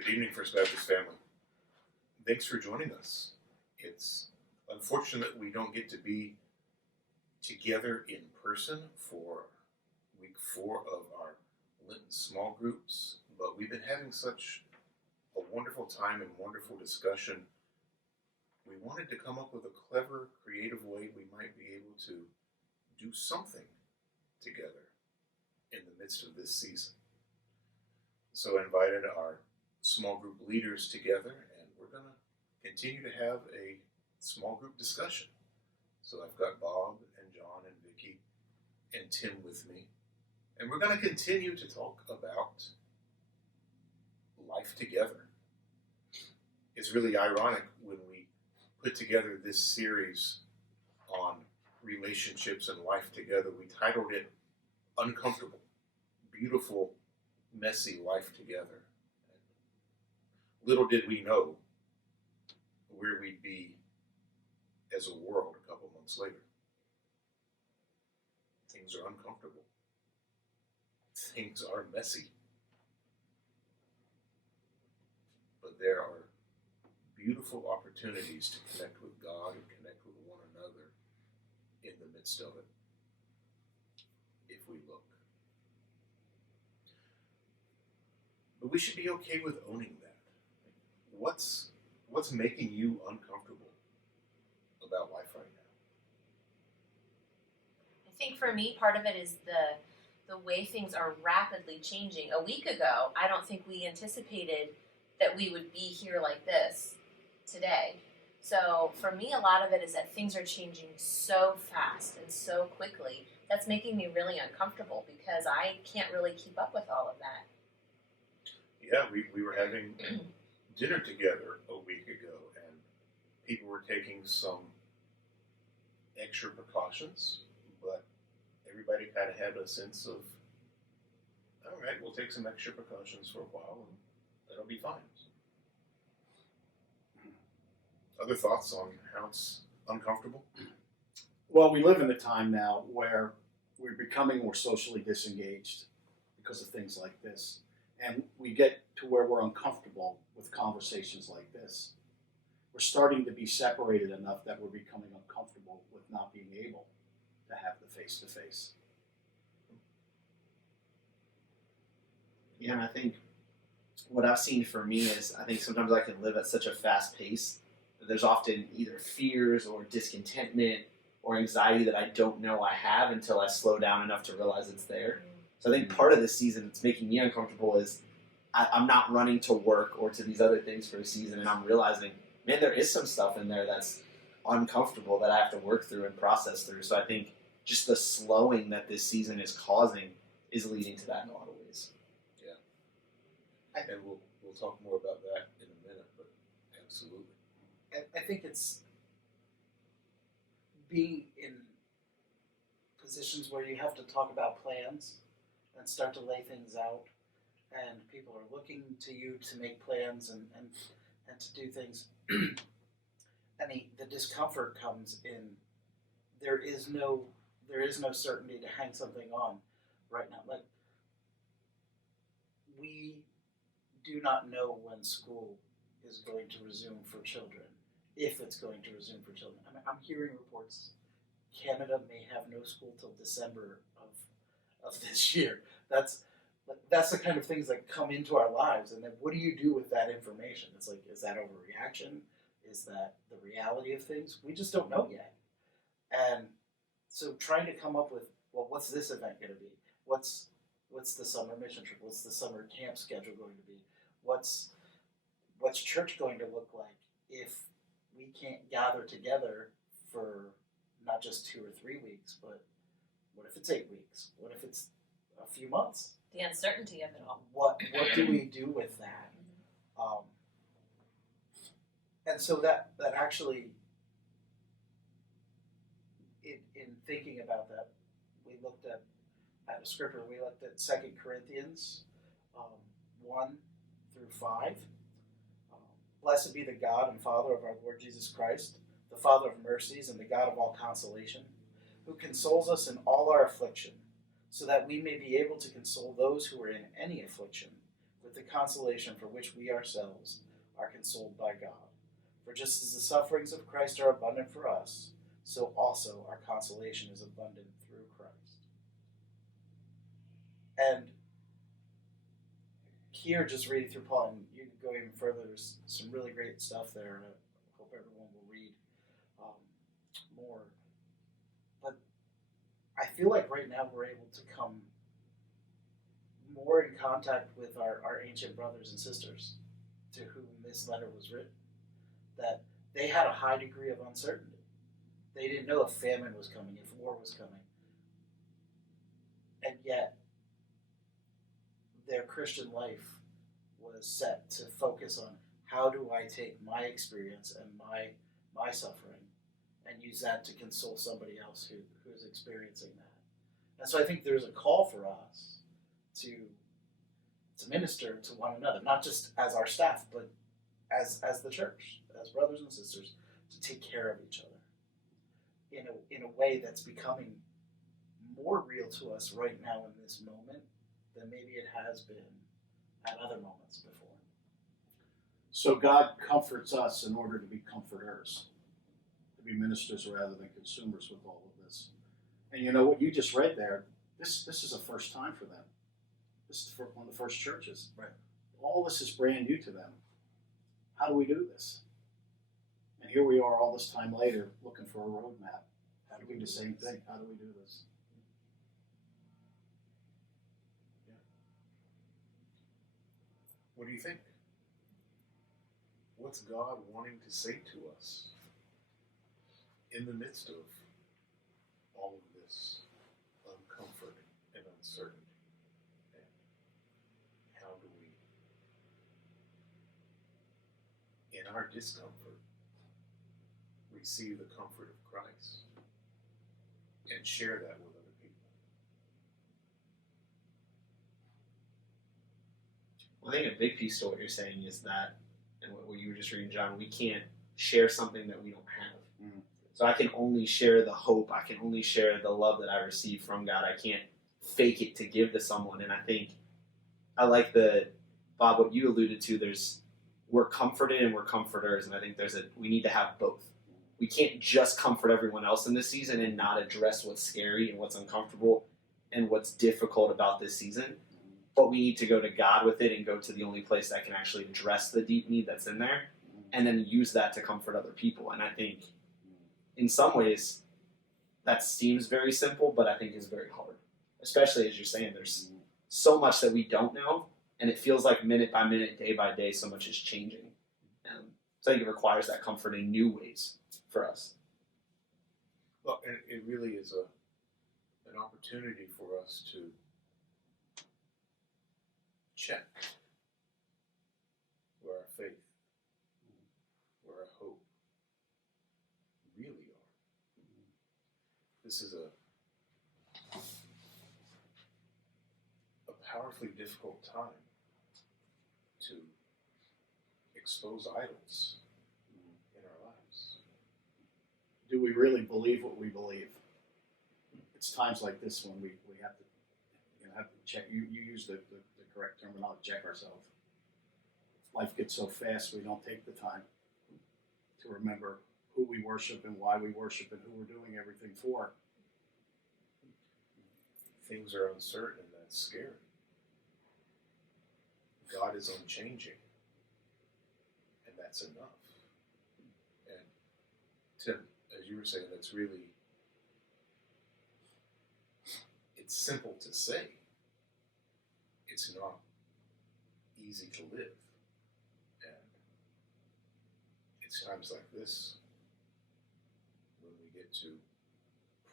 Good evening, First Baptist family. Thanks for joining us. It's unfortunate we don't get to be together in person for week 4 of our Lent Small Groups, but we've been having such a wonderful time and wonderful discussion. We wanted to come up with a clever, creative way we might be able to do something together in the midst of this season. So I invited our small group leaders together, and we're going to continue to have a small group discussion. So I've got Bob and John and Vicky and Tim with me, and we're going to continue to talk about life together. It's really ironic when we put together this series on relationships and life together. We titled it Uncomfortable, Beautiful, Messy Life Together. Little did we know where we'd be as a world a couple months later. Things are uncomfortable. Things are messy. But there are beautiful opportunities to connect with God and connect with one another in the midst of it, if we look. But we should be okay with owning that. What's making you uncomfortable about life right now? I think for me, part of it is the way things are rapidly changing. A week ago, I don't think we anticipated that we would be here like this today. So for me, a lot of it is that things are changing so fast and so quickly. That's making me really uncomfortable because I can't really keep up with all of that. Yeah, we were having dinner together a week ago, and people were taking some extra precautions, but everybody kind of had a sense of, all right, we'll take some extra precautions for a while, and that'll be fine. Other thoughts on how it's uncomfortable? Well, we live in a time now where we're becoming more socially disengaged because of things like this. And we get to where we're uncomfortable with conversations like this. We're starting to be separated enough that we're becoming uncomfortable with not being able to have the face-to-face. Yeah, and I think what I've seen for me is I think sometimes I can live at such a fast pace that there's often either fears or discontentment or anxiety that I don't know I have until I slow down enough to realize it's there. So I think part of this season that's making me uncomfortable is I'm not running to work or to these other things for a season, and I'm realizing, man, there is some stuff in there that's uncomfortable that I have to work through and process through. So I think just the slowing that this season is causing is leading to that in a lot of ways. Yeah. And we'll talk more about that in a minute, but absolutely. I think it's being in positions where you have to talk about plans and start to lay things out, and people are looking to you to make plans and to do things. And the discomfort comes in. There is no certainty to hang something on right now. Like, we do not know when school is going to resume for children, if it's going to resume for children. I mean, I'm hearing reports Canada may have no school till December of this year. That's the kind of things that come into our lives, and then what do you do with that information? It's like, is that overreaction? Is that the reality of things? We just don't know yet. And so trying to come up with, well, what's this event going to be? What's the summer mission trip? What's the summer camp schedule going to be? What's church going to look like if we can't gather together for not just 2 or 3 weeks, but what if it's 8 weeks? What if it's a few months? The uncertainty of it all. What do we do with that? And so that actually, in thinking about that, we looked at a scripture. We looked at 2 Corinthians 1 through 5. Blessed be the God and Father of our Lord Jesus Christ, the Father of mercies and the God of all consolation, who consoles us in all our affliction, so that we may be able to console those who are in any affliction, with the consolation for which we ourselves are consoled by God. For just as the sufferings of Christ are abundant for us, so also our consolation is abundant through Christ. And here, just reading through Paul, and you can go even further, there's some really great stuff there, and I hope everyone will read more. But I feel like right now we're able to come more in contact with our ancient brothers and sisters to whom this letter was written, that they had a high degree of uncertainty. They didn't know if famine was coming, if war was coming. And yet, their Christian life was set to focus on how do I take my experience and my suffering and use that to console somebody else who is experiencing that. And so I think there's a call for us to minister to one another, not just as our staff, but as the church, as brothers and sisters, to take care of each other in a way that's becoming more real to us right now in this moment than maybe it has been at other moments before. So God comforts us in order to be comforters, to be ministers rather than consumers with all of this. And you know what you just read there, this is a first time for them. This is one of the first churches. Right. All this is brand new to them. How do we do this? And here we are all this time later looking for a roadmap. How do we do the same thing? How do we do this? What do you think? What's God wanting to say to us in the midst of all of this uncomfort and uncertainty? And how do we, in our discomfort, receive the comfort of Christ and share that with other people? Well, I think a big piece to what you're saying is that, and what you were just reading, John, we can't share something that we don't have. Mm. So I can only share the hope, I can only share the love that I receive from God. I can't fake it to give to someone. And I think, I like Bob, what you alluded to, we're comforted and we're comforters, and I think we need to have both. We can't just comfort everyone else in this season and not address what's scary and what's uncomfortable and what's difficult about this season. But we need to go to God with it and go to the only place that can actually address the deep need that's in there, and then use that to comfort other people. And I think in some ways that seems very simple, but I think is very hard, especially as you're saying, there's so much that we don't know, and it feels like minute by minute, day by day, so much is changing. So I think it requires that comfort in new ways for us. Well, and it really is an opportunity for us to check where our faith, where our hope really are. This is a powerfully difficult time to expose idols in our lives. Do we really believe what we believe? It's times like this when we have to have to check. You use the correct terminology, check ourselves. Life gets so fast we don't take the time to remember who we worship and why we worship and who we're doing everything for. Things are uncertain and that's scary. God is unchanging, and that's enough. And Tim, as you were saying, that's really, it's simple to say. It's not easy to live. And it's times like this when we get to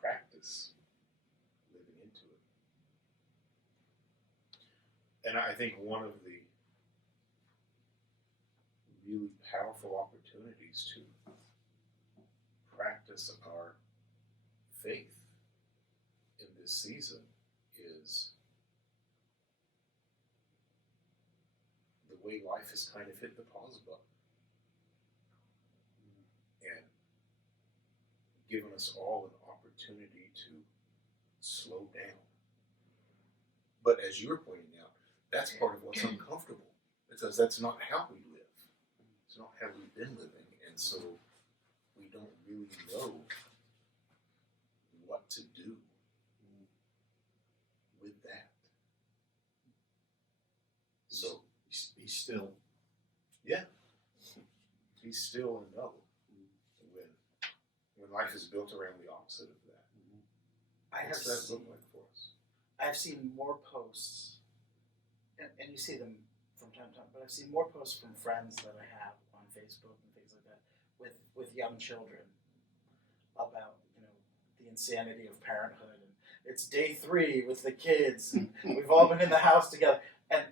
practice living into it. And I think one of the really powerful opportunities to practice our faith in this season is the way life has kind of hit the pause button and given us all an opportunity to slow down. But as you're pointing out, that's part of what's uncomfortable. because that's not how we live. It's not how we've been living, and so we don't really know what to do with that. So Be still. be still and know when life is built around the opposite of that. I have What's that seen, look like for us? I've seen more posts, and you see them from time to time, but I've seen more posts from friends that I have on Facebook and things like that with young children about, the insanity of parenthood, and it's day 3 with the kids, and we've all been in the house together, and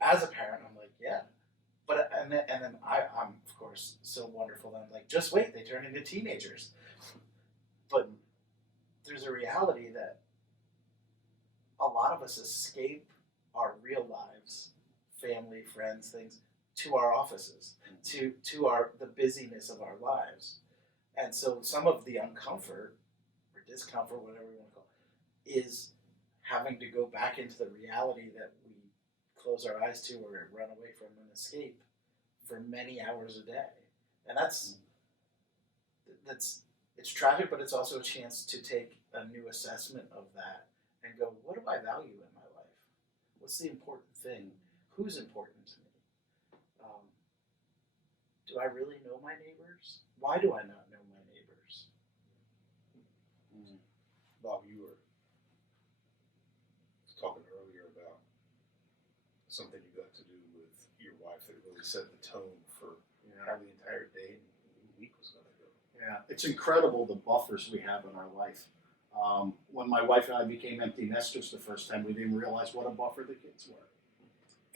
as a parent, I'm like, yeah, but and then I'm of course so wonderful. I'm like, just wait, they turn into teenagers, but there's a reality that a lot of us escape our real lives, family, friends, things, to our offices, to the busyness of our lives. And so some of the uncomfort or discomfort, whatever you want to call it, is having to go back into the reality that we close our eyes to or run away from and escape for many hours a day. And that's it's tragic, but it's also a chance to take a new assessment of that and go, what do I value in my life? What's the important thing? Who's important to me? Do I really know my neighbors? Why do I not know my neighbors? Bob, you were talking earlier about something you got to do with your wife that really set the tone for how the entire day and week was going to go. Yeah, it's incredible the buffers we have in our life. When my wife and I became empty nesters the first time, we didn't realize what a buffer the kids were.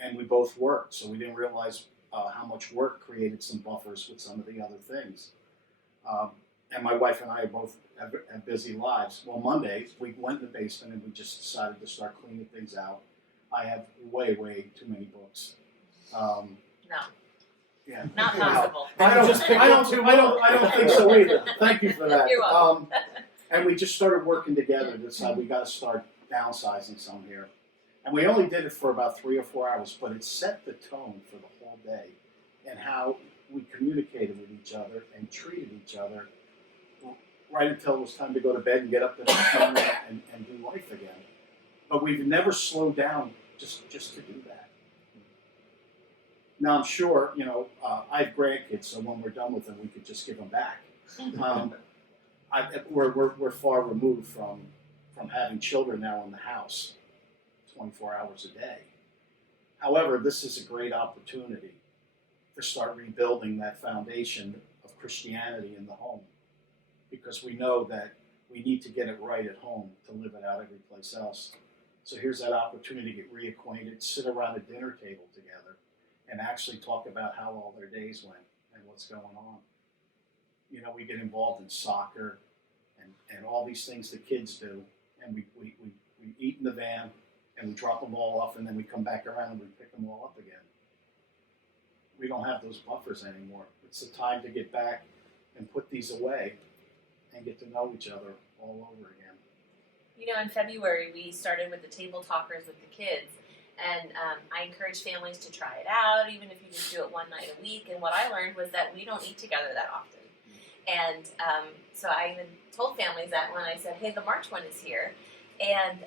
And we both worked, so we didn't realize how much work created some buffers with some of the other things. And my wife and I both have busy lives. Well, Monday, we went in the basement and we just decided to start cleaning things out. I have way too many books. No, Yeah. not possible. I don't think so either. Thank you for that. You're welcome. And we just started working together to decide we got to start downsizing some here. And we only did it for about 3 or 4 hours, but it set the tone for the whole day and how we communicated with each other and treated each other right until it was time to go to bed and get up the next morning and do life again. But we've never slowed down just to do that. Now I'm sure, I have grandkids, so when we're done with them, we could just give them back. We're far removed from having children now in the house 24 hours a day. However, this is a great opportunity to start rebuilding that foundation of Christianity in the home, because we know that we need to get it right at home to live it out every place else. So here's that opportunity to get reacquainted, sit around a dinner table together, and actually talk about how all their days went and what's going on. We get involved in soccer and all these things the kids do, and we eat in the van, and we drop them all off, and then we come back around and we pick them all up again. We don't have those buffers anymore. It's the time to get back and put these away and get to know each other all over again. In February, we started with the table talkers with the kids, and I encourage families to try it out, even if you just do it one night a week. And what I learned was that we don't eat together that often. And so I even told families that when I said, hey, the March one is here. And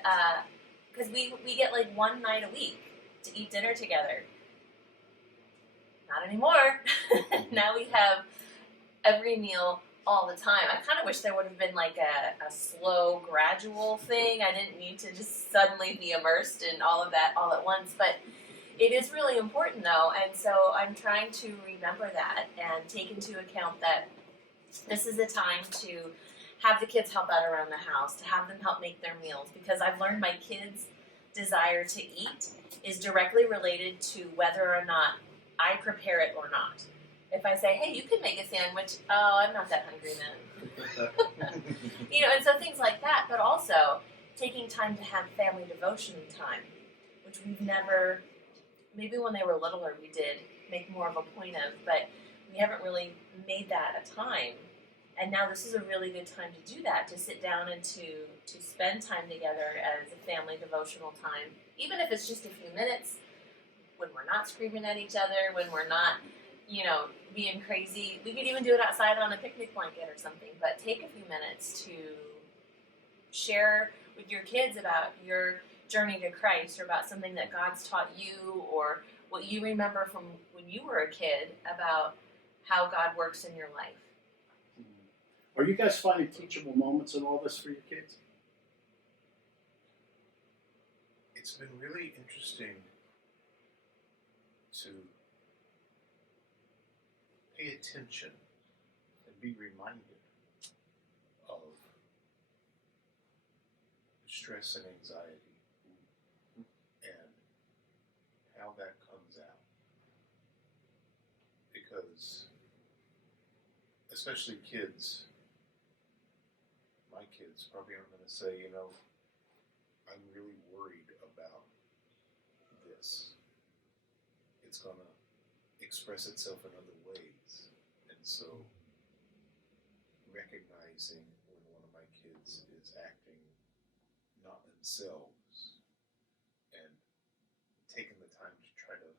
because we get like one night a week to eat dinner together. Not anymore. Now we have every meal all the time. I kind of wish there would have been like a slow, gradual thing. I didn't need to just suddenly be immersed in all of that all at once. But it is really important, though. And so I'm trying to remember that and take into account that this is a time to have the kids help out around the house, to have them help make their meals, because I've learned my kids' desire to eat is directly related to whether or not I prepare it or not. If I say, hey, you can make a sandwich, oh, I'm not that hungry then. And so things like that, but also taking time to have family devotion time, which we've never, maybe when they were littler we did make more of a point of, but we haven't really made that a time. And now this is a really good time to do that, to sit down and to spend time together as a family devotional time, even if it's just a few minutes. when we're not screaming at each other, when we're not, being crazy. We could even do it outside on a picnic blanket or something, but take a few minutes to share with your kids about your journey to Christ, or about something that God's taught you, or what you remember from when you were a kid about how God works in your life. Are you guys finding teachable moments in all this for your kids? It's been really interesting to pay attention and be reminded of stress and anxiety and how that comes out. Because, especially kids, my kids probably aren't going to say, I'm really worried about this. It's going to express itself in other ways. And so, recognizing when one of my kids is acting not themselves and taking the time to try to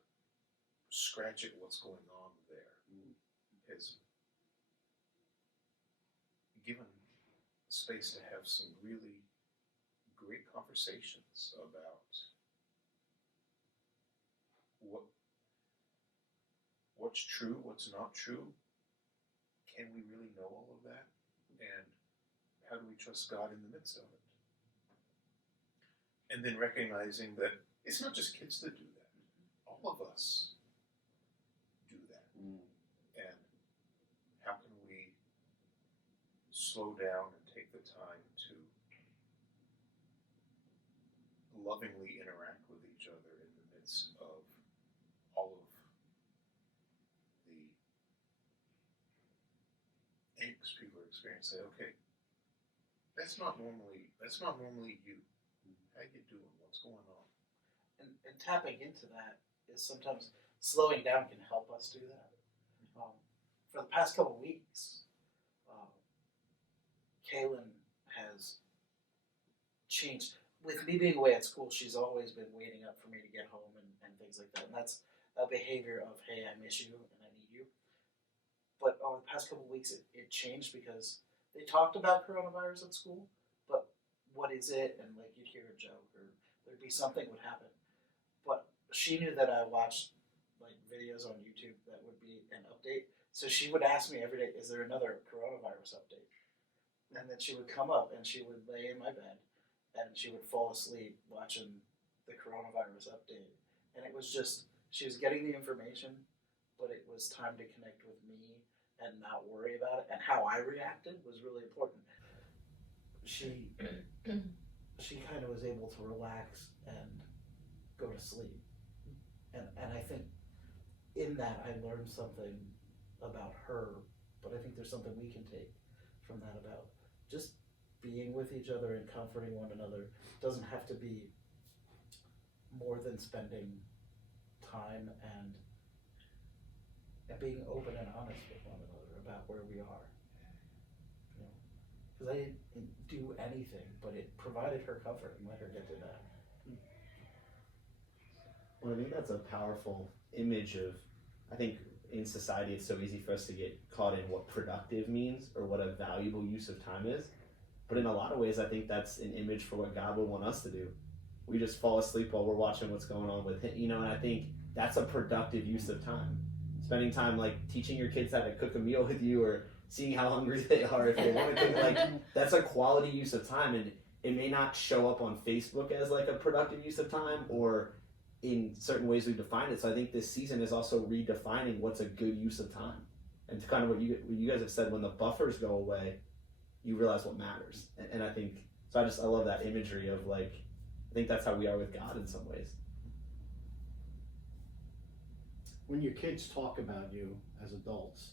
scratch at what's going on there has given space to have some really great conversations about what's true, what's not true. Can we really know all of that? And how do we trust God in the midst of it? And then recognizing that it's not just kids that do that. All of us do that. And how can we slow down and take the time to lovingly interact with each other in the midst of all of the angst people are experiencing? Okay, that's not normally you. How you doing? What's going on? And tapping into that is sometimes slowing down can help us do that. For the past couple of weeks, Kaylin has changed. With me being away at school, she's always been waiting up for me to get home and things like that. And that's a behavior of, hey, I miss you and I need you. But over the past couple of weeks, it changed because they talked about coronavirus at school, but what is it? And like you'd hear a joke or there'd be something would happen. But she knew that I watched like videos on YouTube that would be an update. So she would ask me every day, is there another coronavirus update? And then she would come up and she would lay in my bed and she would fall asleep watching the coronavirus update. And it was just, she was getting the information, but it was time to connect with me and not worry about it. And how I reacted was really important. She kind of was able to relax and go to sleep. And I think in that I learned something about her, but I think there's something we can take from that about just being with each other and comforting one another. Doesn't have to be more than spending time and being open and honest with one another about where we are. Because I didn't do anything, but it provided her comfort and let her get to that. Well, I think that's a powerful image of, I think in society it's so easy for us to get caught in what productive means or what a valuable use of time is. But in a lot of ways, I think that's an image for what God would want us to do. We just fall asleep while we're watching what's going on with him, and I think that's a productive use of time. Spending time like teaching your kids how to cook a meal with you or seeing how hungry they are if they want to, like that's a quality use of time, and it may not show up on Facebook as like a productive use of time or in certain ways we define it. So I think this season is also redefining what's a good use of time, and to kind of what you guys have said, when the buffers go away, you realize what matters, and I think so. I love that imagery of like, I think that's how we are with God in some ways. When your kids talk about you as adults,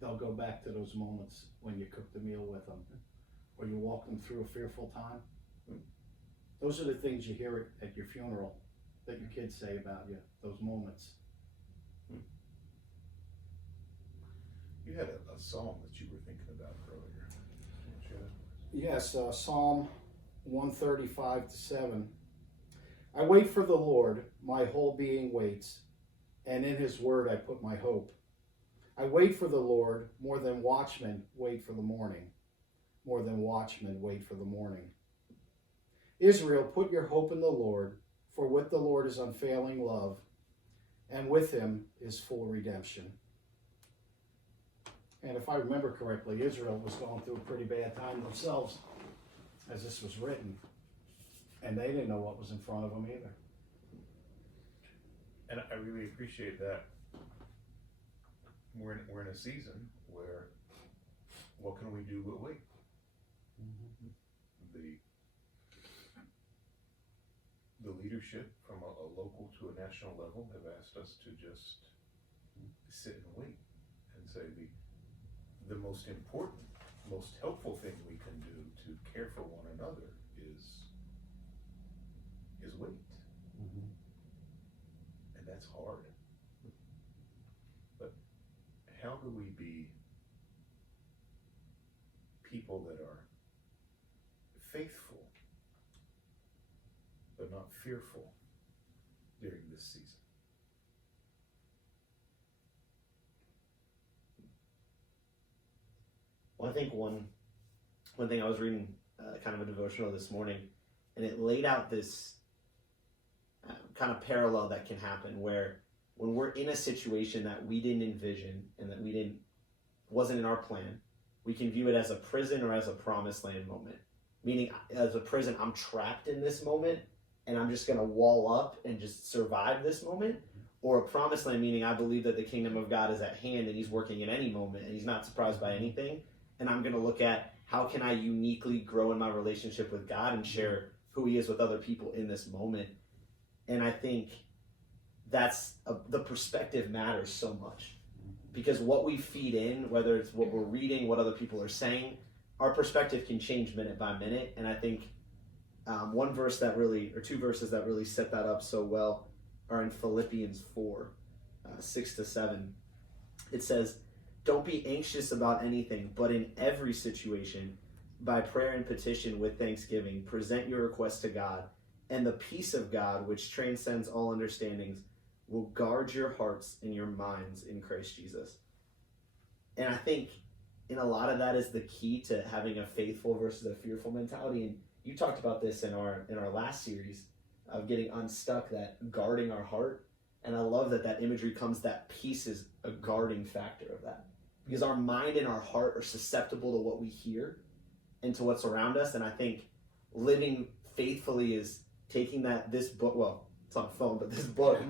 they'll go back to those moments when you cooked a meal with them or you walk them through a fearful time. Those are the things you hear at your funeral that your kids say about you, those moments. You had a song that you were thinking about earlier. Yes, Psalm 135-7. I wait for the Lord, my whole being waits, and in his word I put my hope. I wait for the Lord more than watchmen wait for the morning. More than watchmen wait for the morning. Israel, put your hope in the Lord, for with the Lord is unfailing love, and with him is full redemption. And if I remember correctly, Israel was going through a pretty bad time themselves as this was written. And they didn't know what was in front of them either. And I really appreciate that. We're in a season where what can we do but wait? The leadership from a local to a national level have asked us to just sit and wait and say the most important, most helpful thing we can do to care for one another is wait. And that's hard. But how do we be people that are faithful but not fearful during this season? Well, I think one thing I was reading kind of a devotional this morning, and it laid out this kind of parallel that can happen where when we're in a situation that we didn't envision and that wasn't in our plan, we can view it as a prison or as a promised land moment. Meaning, as a prison, I'm trapped in this moment and I'm just going to wall up and just survive this moment. Or a promised land, meaning I believe that the kingdom of God is at hand and he's working at any moment and he's not surprised by anything. And I'm going to look at how can I uniquely grow in my relationship with God and share who he is with other people in this moment. And I think the perspective matters so much, because what we feed in, whether it's what we're reading, what other people are saying, our perspective can change minute by minute. And I think two verses that really set that up so well are in Philippians 4, 6-7. It says, "Don't be anxious about anything, but in every situation, by prayer and petition with thanksgiving, present your requests to God, and the peace of God, which transcends all understandings, will guard your hearts and your minds in Christ Jesus." And I think in a lot of that is the key to having a faithful versus a fearful mentality. And you talked about this in our last series of getting unstuck, that guarding our heart. And I love that imagery comes, that peace is a guarding factor of that. Because our mind and our heart are susceptible to what we hear and to what's around us. And I think living faithfully is taking this book, well, it's on a phone, but this book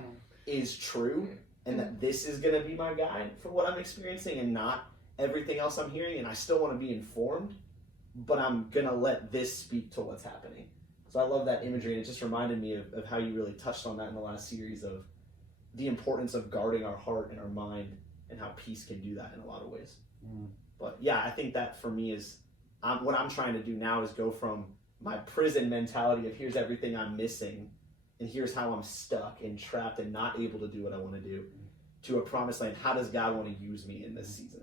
is true, and that this is going to be my guide for what I'm experiencing and not everything else I'm hearing. And I still want to be informed, but I'm going to let this speak to what's happening. So I love that imagery, and it just reminded me of how you really touched on that in the last series of the importance of guarding our heart and our mind and how peace can do that in a lot of ways. But yeah, I think that for me is what I'm trying to do now is go from my prison mentality of here's everything I'm missing and here's how I'm stuck and trapped and not able to do what I want to do, to a promised land. How does God want to use me in this season?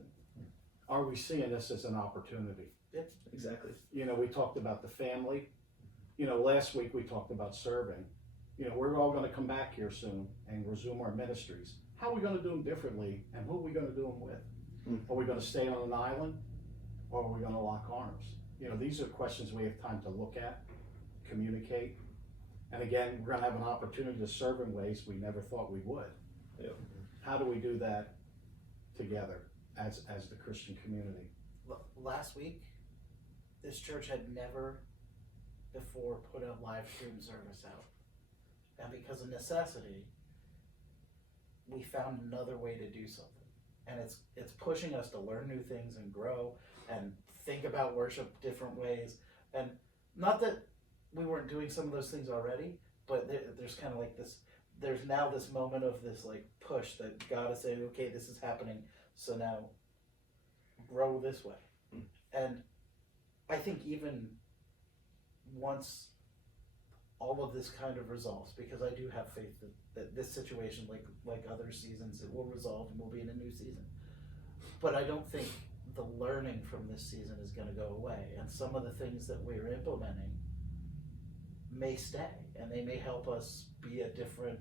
Are we seeing this as an opportunity? Yeah, exactly. We talked about the family. Last week we talked about serving. We're all going to come back here soon and resume our ministries. How are we going to do them differently, and who are we going to do them with? Are we going to stay on an island, or are we going to lock arms? These are questions we have time to look at, communicate, and again, we're going to have an opportunity to serve in ways we never thought we would. Yeah. How do we do that together as the Christian community? Last week, this church had never before put a live stream service out. And because of necessity, we found another way to do something. And it's pushing us to learn new things and grow and think about worship different ways. And not that we weren't doing some of those things already, but there's kind of like this, there's now this moment of this like push that God is saying, okay, this is happening, so now grow this way. And I think even once all of this kind of resolves, because I do have faith that this situation, like other seasons, it will resolve and we'll be in a new season. But I don't think the learning from this season is going to go away. And some of the things that we're implementing may stay, and they may help us be a different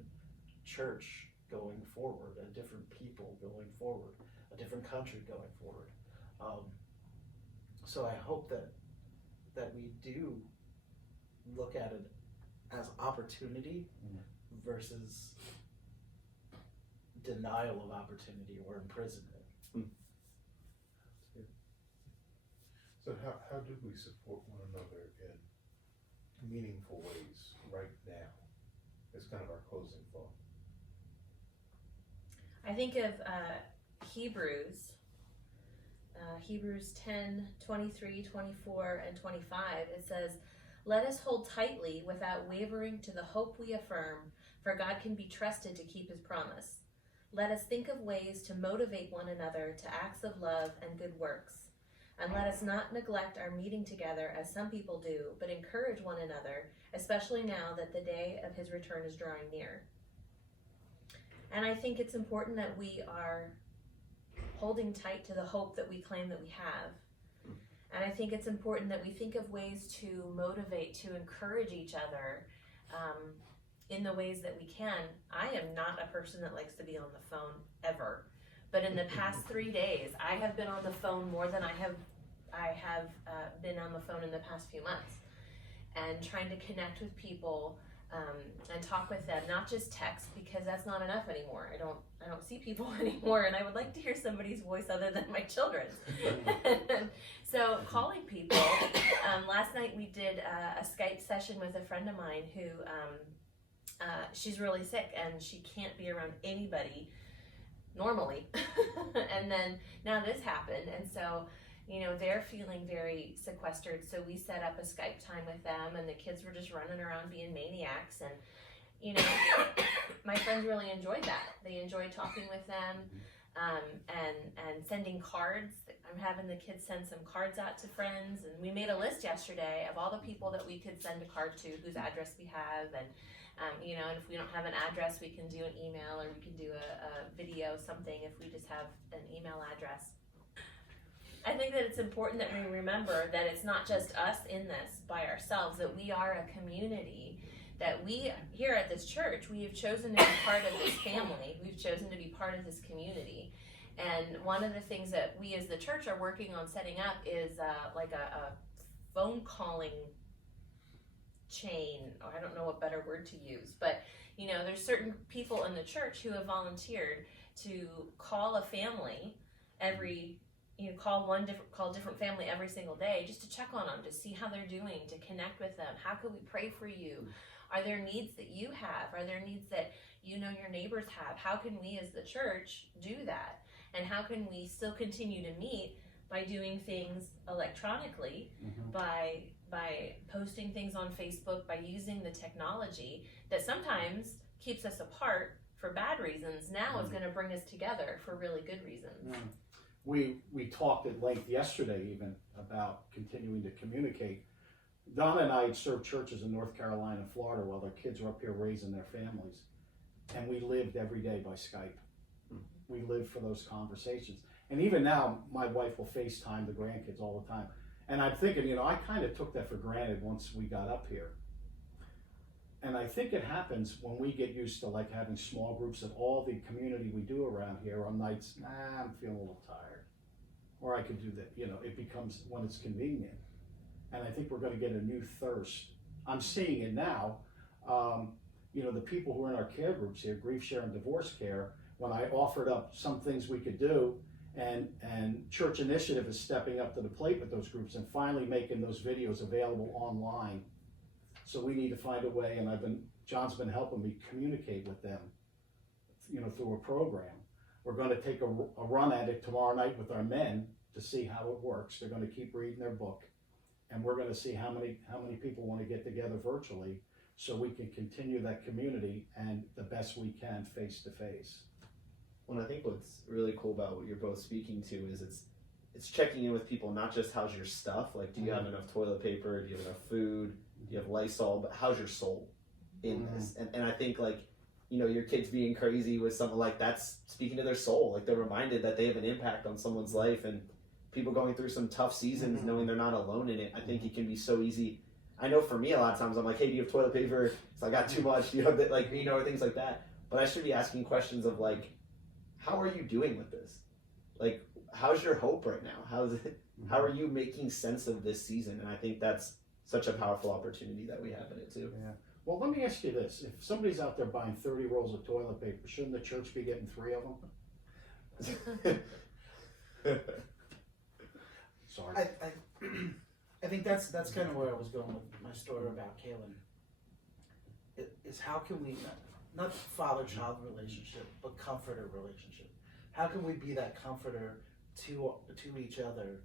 church going forward, a different people going forward, a different country going forward. So I hope that we do look at it as opportunity versus denial of opportunity or imprisonment. So how do we support one another in meaningful ways right now? It's kind of our closing thought. I think of Hebrews 10, 23, 24, and 25. It says, "Let us hold tightly without wavering to the hope we affirm, for God can be trusted to keep his promise. Let us think of ways to motivate one another to acts of love and good works. And let us not neglect our meeting together as some people do, but encourage one another, especially now that the day of his return is drawing near." And I think it's important that we are holding tight to the hope that we claim that we have. And I think it's important that we think of ways to motivate, to encourage each other in the ways that we can. I am not a person that likes to be on the phone ever. But in the past 3 days, I have been on the phone more than I have been on the phone in the past few months, and trying to connect with people and talk with them, not just text, because that's not enough anymore. I don't see people anymore, and I would like to hear somebody's voice other than my children's. So calling people. Last night we did a Skype session with a friend of mine who she's really sick and she can't be around anybody normally. And then now this happened, and so they're feeling very sequestered, so we set up a Skype time with them, and the kids were just running around being maniacs, and my friends really enjoyed that. They enjoyed talking with them, and sending cards. I'm having the kids send some cards out to friends, and we made a list yesterday of all the people that we could send a card to, whose address we have, and and if we don't have an address, we can do an email, or we can do a video, something, if we just have an email address. I think that it's important that we remember that it's not just us in this by ourselves, that we are a community, that we, here at this church, we have chosen to be part of this family. We've chosen to be part of this community. And one of the things that we as the church are working on setting up is like a phone calling chain, or I don't know what better word to use, but there's certain people in the church who have volunteered to call a family call different family every single day, just to check on them, to see how they're doing, to connect with them. How can we pray for you? Are there needs that you have? Are there needs that your neighbors have? How can we as the church do that? And how can we still continue to meet by doing things electronically, by posting things on Facebook, by using the technology that sometimes keeps us apart for bad reasons, now is going to bring us together for really good reasons. We talked at length yesterday even about continuing to communicate. Donna and I had served churches in North Carolina and Florida while their kids were up here raising their families, and we lived every day by Skype. We lived for those conversations. And even now, my wife will FaceTime the grandkids all the time. And I'm thinking, I kind of took that for granted once we got up here. And I think it happens when we get used to like having small groups of all the community we do around here on nights, I'm feeling a little tired. Or I could do that, it becomes when it's convenient. And I think we're going to get a new thirst. I'm seeing it now. The people who are in our care groups here, grief share and divorce care, when I offered up some things we could do, and Church Initiative is stepping up to the plate with those groups and finally making those videos available online. So we need to find a way, and John's been helping me communicate with them, through a program. We're going to take a run at it tomorrow night with our men to see how it works. They're going to keep reading their book, and we're going to see how many people want to get together virtually, so we can continue that community and the best we can face to face. Well, I think what's really cool about what you're both speaking to is it's checking in with people, not just how's your stuff, like do you have enough toilet paper, do you have enough food, do you have Lysol, but how's your soul in this? And I think your kids being crazy with something like that's speaking to their soul, like they're reminded that they have an impact on someone's life, and people going through some tough seasons, knowing they're not alone in it. I think it can be so easy I know for me, a lot of times I'm like, hey, do you have toilet paper? So I got too much, do you have that, like, you know, or things like that. But I should be asking questions of like, how are you doing with this? Like, how's your hope right now? How are you making sense of this season? And I think that's such a powerful opportunity that we have in it too. Yeah. Well, let me ask you this: if somebody's out there buying 30 rolls of toilet paper, shouldn't the church be getting 3 of them? Sorry. I think that's kind of where I was going with my story about Kaylin. Is how can we not father-child relationship, but comforter relationship? How can we be that comforter to each other?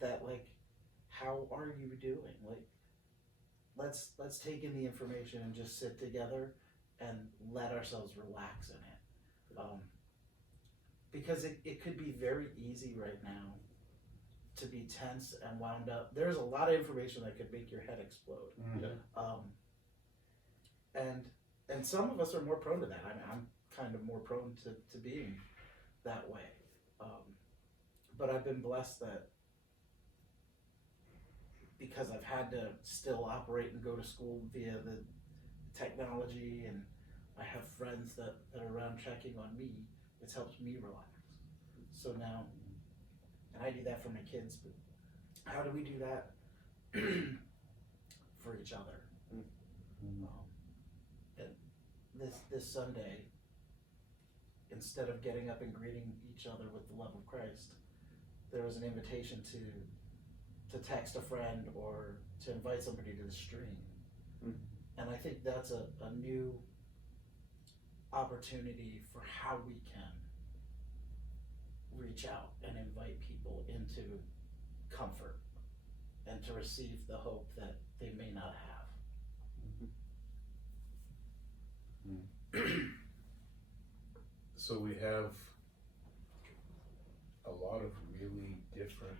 That like, how are you doing? Like, let's take in the information and just sit together and let ourselves relax in it. Because it could be very easy right now to be tense and wound up. There's a lot of information that could make your head explode. Mm-hmm. And some of us are more prone to that. I'm kind of more prone to being that way. But I've been blessed that because I've had to still operate and go to school via the technology, and I have friends that are around checking on me, it's helped me relax. So now, and I do that for my kids, but how do we do that for each other? Mm-hmm. And this Sunday, instead of getting up and greeting each other with the love of Christ, there was an invitation to text a friend or to invite somebody to the stream. And I think that's a new opportunity for how we can reach out and invite people into comfort and to receive the hope that they may not have. So we have a lot of really different,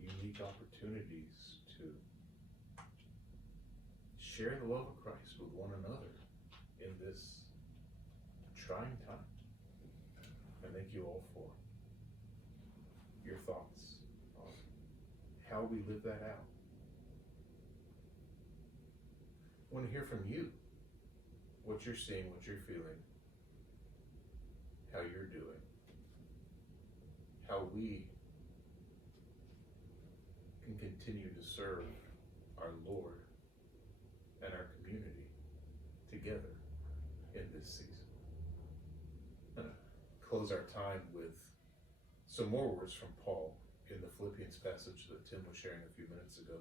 unique opportunities to share the love of Christ with one another in this trying time. And thank you all for your thoughts on how we live that out. I want to hear from you, what you're seeing, what you're feeling, how you're doing, how we can continue to serve our Lord and our community together in this season. I'm going to close our time with some more words from Paul in the Philippians passage that Tim was sharing a few minutes ago.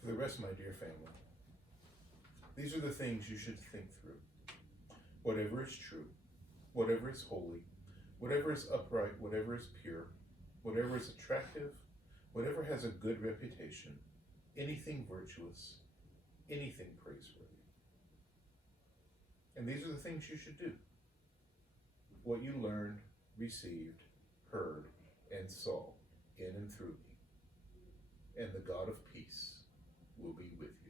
For the rest, my dear family, these are the things you should think through. Whatever is true, whatever is holy, whatever is upright, whatever is pure, whatever is attractive, whatever has a good reputation, anything virtuous, anything praiseworthy. And these are the things you should do. What you learned, received, heard, and saw in and through me. And the God of peace will be with you.